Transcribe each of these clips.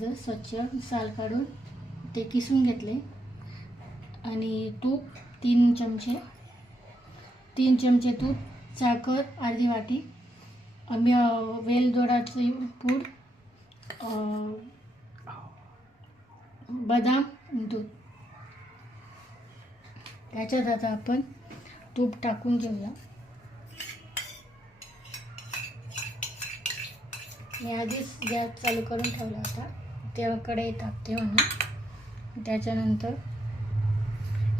गाजर स्वच्छ साल काढून ते किसून घेतले आणि तूप 3 चमचे तूप, साखर अर्धी वाटी, वेलदोडाची पूड, बदाम, दूध. त्याच्यात आता आपण तूप टाकून घेऊया. मी आधीच गॅस चालू करून ठेवला होता, तेव्हा कढई टाकते म्हणून. त्याच्यानंतर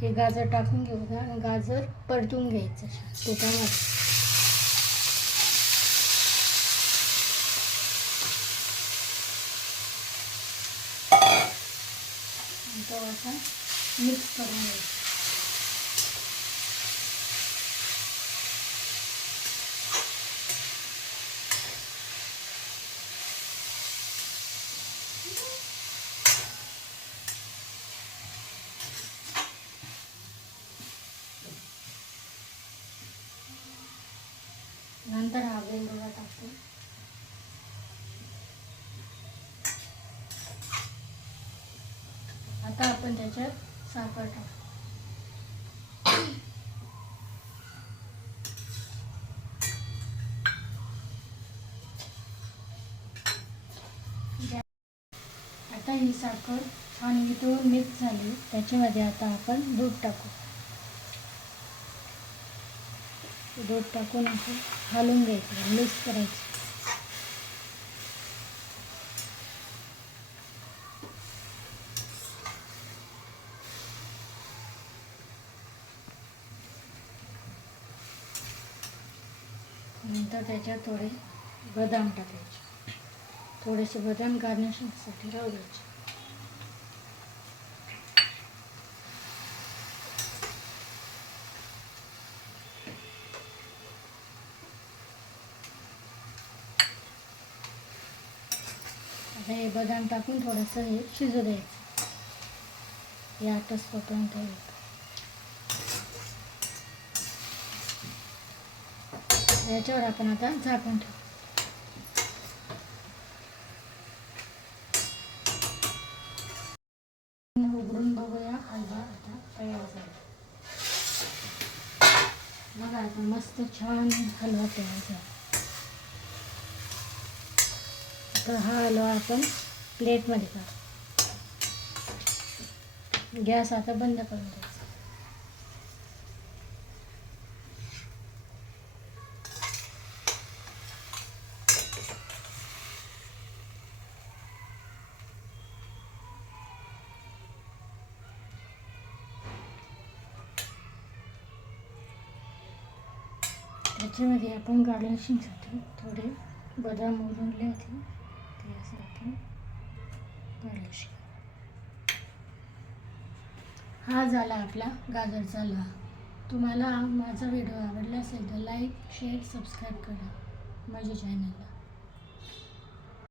हे गाजर टाकून घेऊया आणि गाजर परतून घ्यायचं तुपामध्ये. तो असा मिक्स करून घ्यायचा. नंतर हा वेलदोडा टाकतो. आता आपण त्याच्यात साखर टाकतो. आता ही साखर छान वितळून मिक्स झाली. त्याच्यामध्ये आता आपण दूध टाकू. दूध टाकून असं हलवून घ्यायचं, मिक्स करायचं. नंतर त्याच्यात थोडे बदाम टाकायचे, थोडेसे बदाम गार्निशिंगसाठी राहू द्यायचे. आता हे बदाम टाकून थोडंसं हे शिजू द्यायचं. हे आटसपर्यंत येतं. याच्यावर आपण आता झाकण ठेवू. उघडून बघूया. हलवा आता तयार झाला. बघा आता मस्त छान हलवा तयार झाला. आता हा हलवा आपण प्लेटमध्ये काढू. गॅस आता बंद करून द्यायचा. त्याच्यामध्ये आपण गार्निशिंगसाठी थोडे बदाम उरले होते, ते असं आपण गार्निशिंग. हा झाला आपला गाजरचा हलवा. तुम्हाला माझा व्हिडिओ आवडला असेल तर लाईक, शेअर, सबस्क्राईब करा माझ्या चॅनलला.